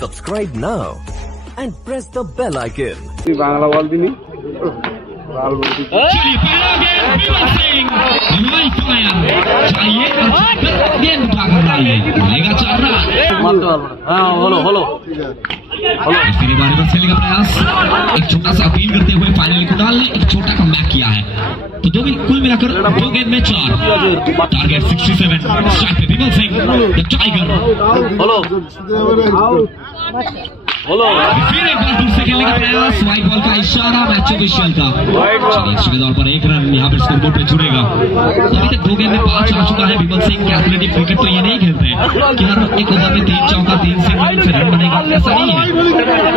Subscribe now and press the bell icon. Bangla ball भी नहीं इसके बारे में खेलने का प्रयास एक छोटा सा अपील करते हुए फाइनली कुणाल ने एक छोटा कमबैक किया है। तो दो कुल मिलाकर 2 गेंद में 4 टारगेट 67 स्ट्राइक पे विमल सिंह द टाइगर। फिर एक बार दूसरे खेलने का प्रयास, व्हाइट बॉल का इशारा मैच ऑफिशियल का। के तौर पर 1 रन यहाँ पर स्कोरबोर्ड पे जुड़ेगा। अभी तक 2 गेंद में 5 आ चुका है विमल सिंह। कैलकुलेटिव क्रिकेट तो ये नहीं खेलते कि हर एक ओवर में 3 चौका 3 सिंगल से रन बनेगा, ऐसा नहीं है।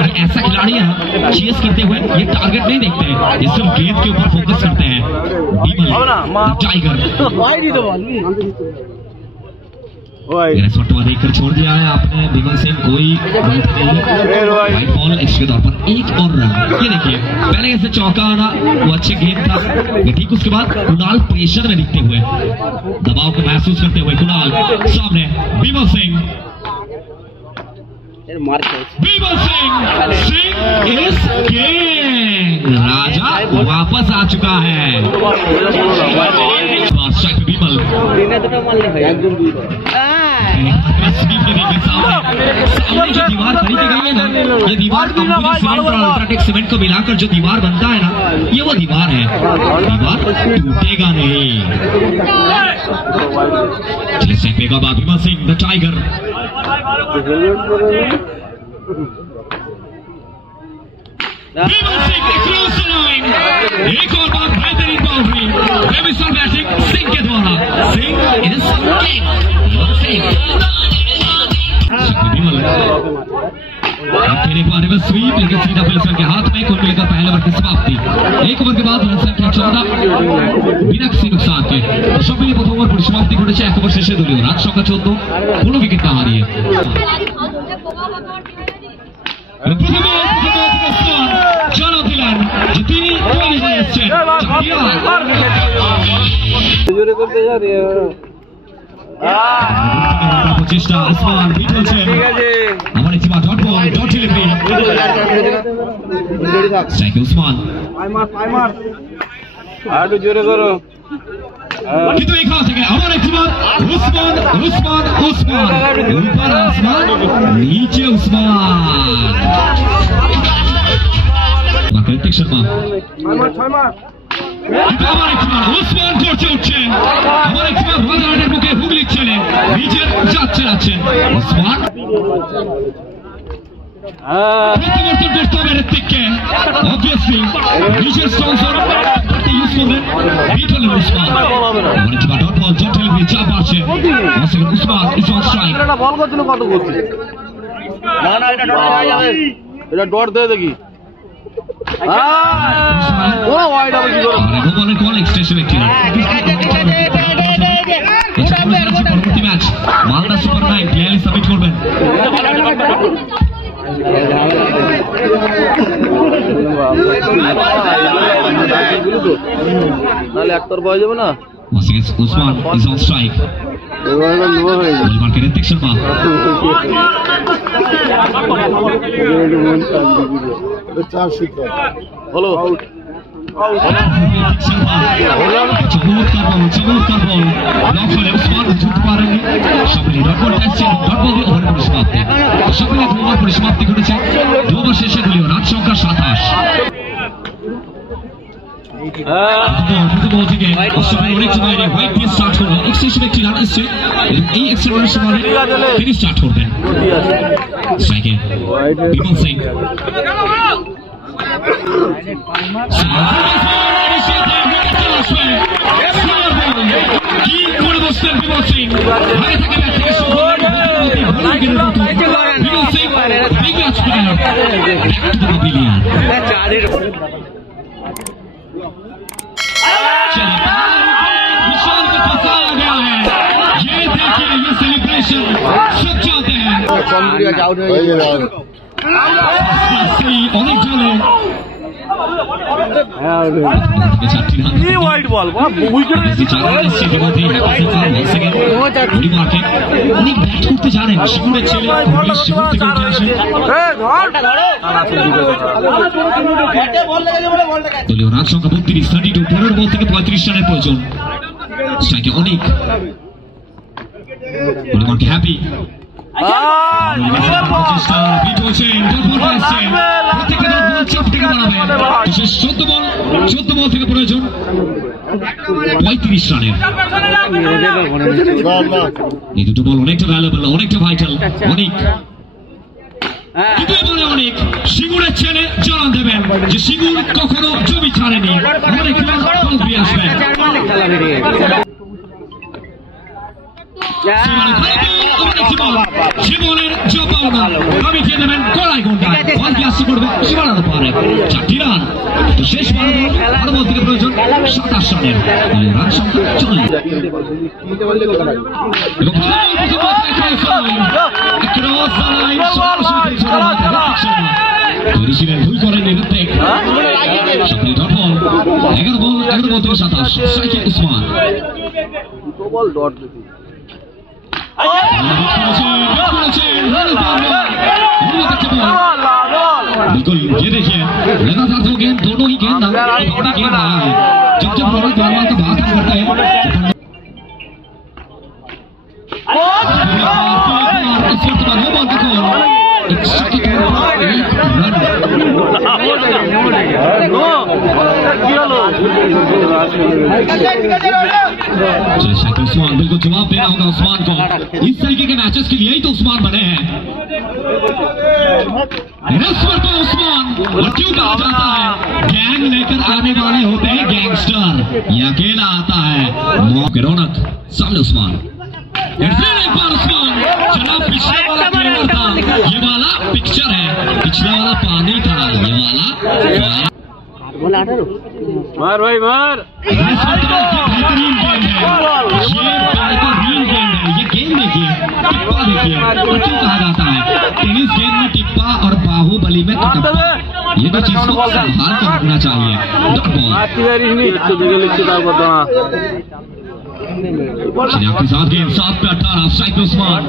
ये ऐसा खिलाड़ी है चेस करते हुए ये टारगेट नहीं देखते, ये सिर्फ गेंद के ऊपर फोकस करते हैं। टाइगर देखकर छोड़ दिया है आपने विमल सिंह, कोई व्हाइट बॉल। इसके तौर पर 1 और रन। ये देखिए पहले ऐसे चौका आना वो अच्छे गेंद था, ठीक उसके बाद कुणाल प्रेशर में दिखते हुए, दबाव को महसूस करते हुए कुणाल सामने विमल सिंह। इस किंग राजा वापस आ चुका है। विमल सामने जो दीवार खड़ी की गई है ना, ये दीवार अल्ट्राटेक सीमेंट को मिलाकर जो दीवार बनता है ना, ये वो दीवार है। दीवार टूटेगा नहीं। चलिए सेपेगा विमल सिंह द टाइगर। एक और बार बेहतरीन बाउंड्री बैटिंग सिंह के द्वारा। सिंह इज खेलने के बारे में स्वीप, लेकिन सीधा फिल्सर के हाथ में। कुल मिलकर पहले ओवर की समाप्ति। 1 ओवर के बाद रन संख्या 14 बिना किसी नुकसान के। सबमिलिए प्रथम ओवर परिसमाप्ति ঘটেছে। 1 ওভার শেষে দলীয় রান সংখ্যা 14, কোনো উইকেট না হারিয়ে। জানান দিলেন যে তিনি তৈরি হয়ে এসেছেন। প্রচেষ্টা ওসমান বলছেন আমার একটি dot ball dot delivery strike Osman. আরো জোরে করো। কিন্তু এখান থেকে আমার একটি বার ওসমান ওসমান ওসমান উপর আসমান নিচে ওসমান। কৃতিক শর্মা আমার একটি বার ওসমান করছে উঠছে। আমার একটি বার রাজারহাটের বুকে হুগলির ছেলে নিজের যাচ্ছেন ওসমান। পরিবর্তন করতে হবে ঋত্বিককে, অবভিয়াসলি নিজের স্পন্সর ইউজ করবেন বিট হলেন ওসমান। আমার একটি বার ডট বল ডট ডেলিভারি চাপ আসছে। Osman is on strike. এটা বল করছিল কত করছে না না এটা ডট হয়ে যাবে, এটা ডট দিয়ে দেখি। ও ওয়াইড হবে কি করে? আরে বলের কল এক্সটেনশন একটি পরবর্তী match Malda super 9 clearly submit করবেন। নাহলে একতরফা হয়ে যাবে না। Osman is on strike. Ritwik Sharma হলো পরিসমাপ্তি ঘটেছে। 2 ওভার শেষে দলীয় রান সংখ্যা 27। থেকে অনেক সময় হোয়াইট দিয়ে স্টার্ট করবে। এক্সটেনশন একটি রান এসছে, এই এক্সটেনশনের সময় তিনি স্টার্ট করবেন। স্ট্রাইকে বিমল সিং। কি করে বসছেন বিমল সিং? আগে থেকে ব্যাট থেকে Bimal Singh big match player বিশাল एक्शन सब चाहते हैं अनेक चले वाइट बॉल অনেক ব্যাট করতে জানেন শিমুরের ছেলে শিমুর থেকে উঠে আসেন দলীয় রান সংখ্যা 32 32 পরের বল থেকে 35 রানের প্রয়োজন স্ট্রাইকে অনেক পরিমাণকে হ্যাপি চোদ্দ বল থেকে প্রয়োজন 35 রানের এই দুটো বল অনেকটা ভ্যালুয়েবল অনেকটা ভাইটাল অনেক অনেক সিঙ্গুরের ছেলে জানান দেবেন যে সিঙ্গুর কখনো জমি ছাড়েনি অনেক আসবেন জীবনের জপাওনা আমি দিয়ে দেবেন গলায় ঘন্টা বল কি আসছে করবে সীমানাতে পারে 4টি রান শেষ বল থেকে প্রয়োজন 27 রানের রান সংখ্যা 40 ভুল করেন ঋত্বিক সক্রিয় ডট বল 11 বল থেকে 27 সাইকে উসমান बिल्कुल ये देखिए लगातार 2 गेंद दोनों ही गेंद गेंद आया है जब रोहित वर्मा की बात हम करते हैं उस्मान बिल्कुल जवाब देना होगा उस्मान को इस तरीके के मैचेस के लिए ही तो उस्मान बने हैं उस्मान और क्यों कहा जाता है गैंग लेकर आने वाले होते हैं गैंगस्टर ये अकेला आता है रौनक सामने उस्मान एक बार उस्मान जनाब पिछले वाला ट्रेलर था ये वाला पिक्चर है पिछले वाला पानी था ये वाला मार भाई मार बेहतरीन गेंद है ये गेंद देखिए टिप्पा देखिए क्यों कहा जाता है टेनिस गेंद में टिप्पा और बाहुबली में कटप्पा ये तो चीज को संभाल कर रखना चाहिए डॉट बॉल आपके साथ गेंद 7 पे 18 स्ट्राइक उस्मान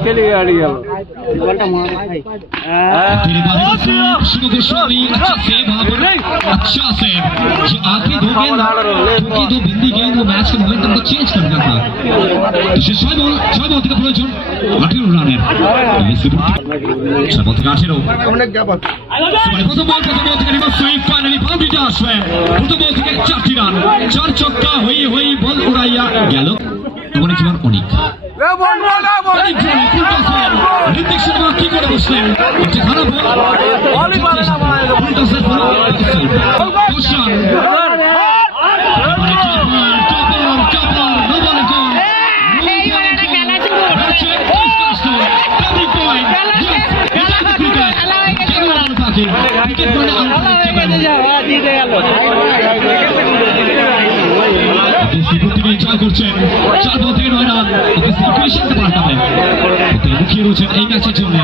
शुभ गोस्वामी अच्छा सेव वहां पर अच्छा सेव जो आखिरी 2 गेंद क्योंकि 2 बिंदी गेंद वो मैच के मोमेंटम को चेंज कर दिया था तो 6 बॉल থেকে প্রয়োজন 18 রানের বল থেকে 18 প্রথম বল থেকে রিভার্স সুইপ ফাইনালি বাউন্ডারিতে আসবে প্রথম বল থেকে 4টি রান 4 ছক্কা হই বল উড়াইয়া গেল অনেক জীবন অনেক ঋত্বিক শর্মা কি করে বসলেন খারাপ এনজয় করছেন 4 বল থেকে 9 রান সিচুয়েশনটা পাল্টাবেন মুখিয়ে রয়েছেন এই ম্যাচের জন্য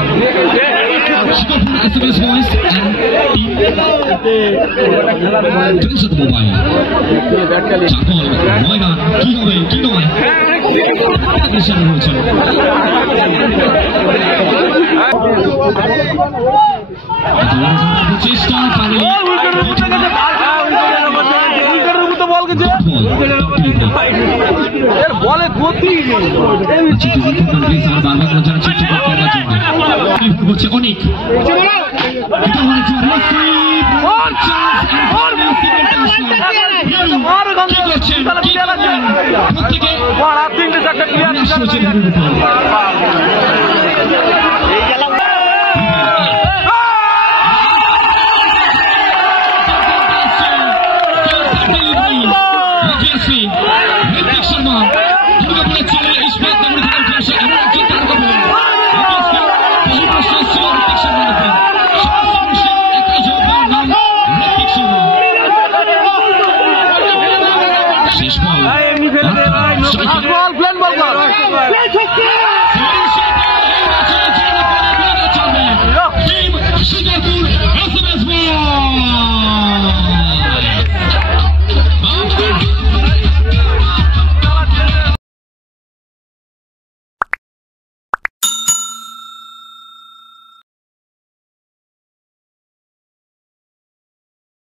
Shikarpur SMS boys and team mobile 4 ball 9 run কি হবে কি নয় প্রেসারে রয়েছেন চেষ্টা বলে গতি অনেক প্রত্যেকে